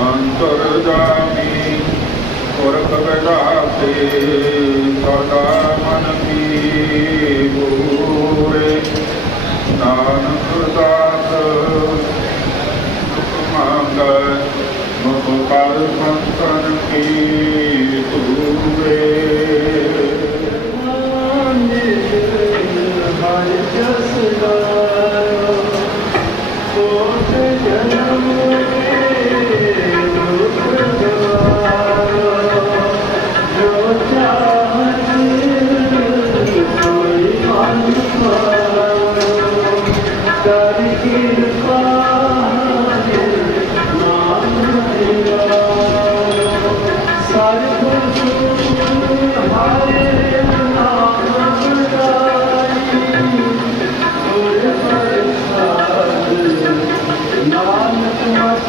ਅੰਤਰ ਜਾਮੀ ਪੁਰਖ ਵਿਦਾਤੇ ਸਦਾ ਮਨ ਕੀ ਬੂਰੇ, ਨਾਨਕ ਦਾਸ ਮੰਗਲ ਮੁਖ ਪਾਲ ਸੰਤਨ ਕੀ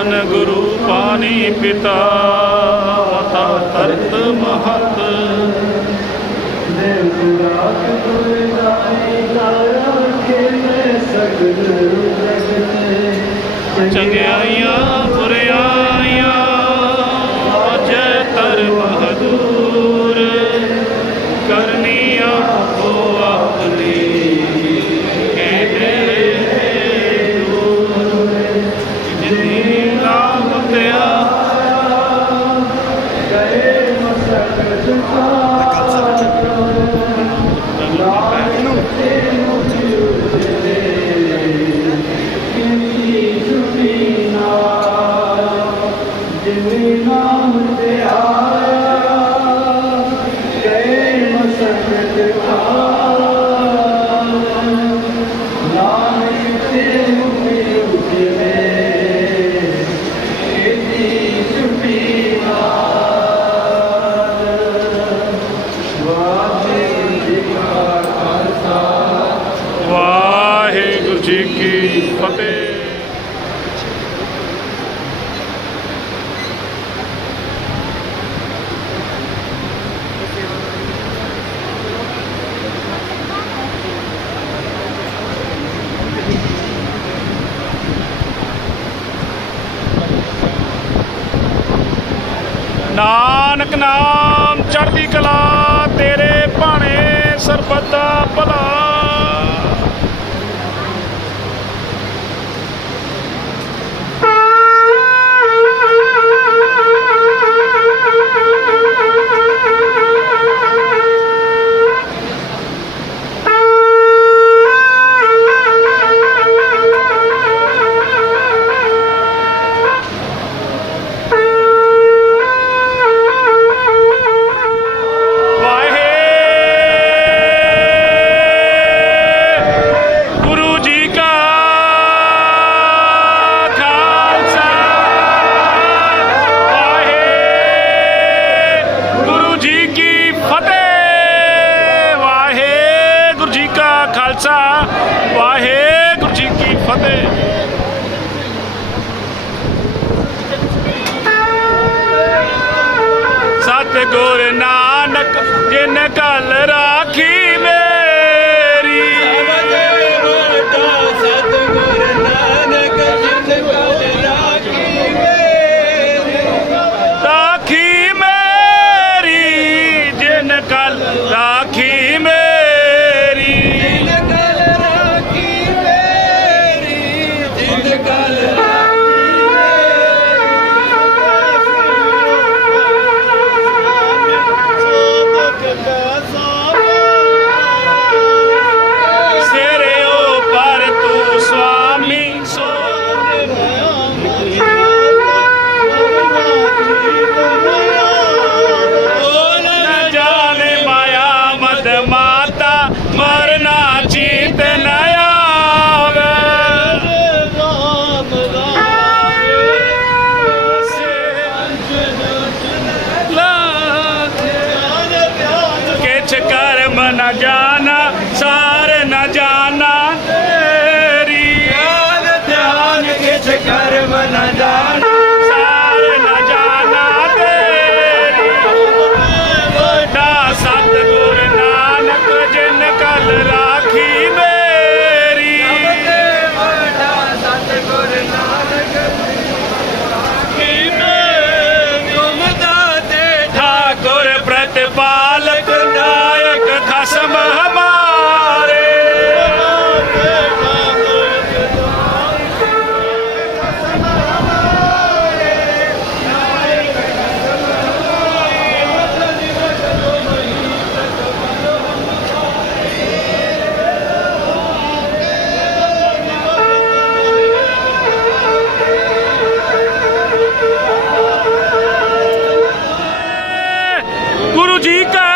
ਪਵਨ ਗੁਰੂ ਪਾਣੀ ਪਿਤਾ ਤਾ ਤਰਤ ਮਹਤ। ਦੇਵ ਗੁਰਾਕ ਗੁਰ ਦਾਈ ਲਾਇਆ ਮੈਂ ਸਗਲ ਜਗਤ ਚੰਗਿਆਈਆਂ ਬੁਰਿਆਈਆਂ ਅਜੈ ਤਰ ਬਹਦੂਰ। ਕਰਨੀ ਆਪੋ ਆਪਣੀ ਜੀ ਕੀ ਫਤਿਹ। ਨਾਨਕ ਨਾਮ ਚੜ੍ਹਦੀ ਕਲਾ ਤੇਰੇ ਭਾਣੇ ਸਰਬੱਤ ਦਾ ਭਲਾ। ਖਾਲਸਾ ਵਾਹਿਗੁਰੂ ਜੀ ਕੀ ਫਤਿਹ। ਸਤਿਗੁਰ ਨਾਨਕ ਜਿਨ ਕਲ ਰਾ कुछ कर्म न जा dica!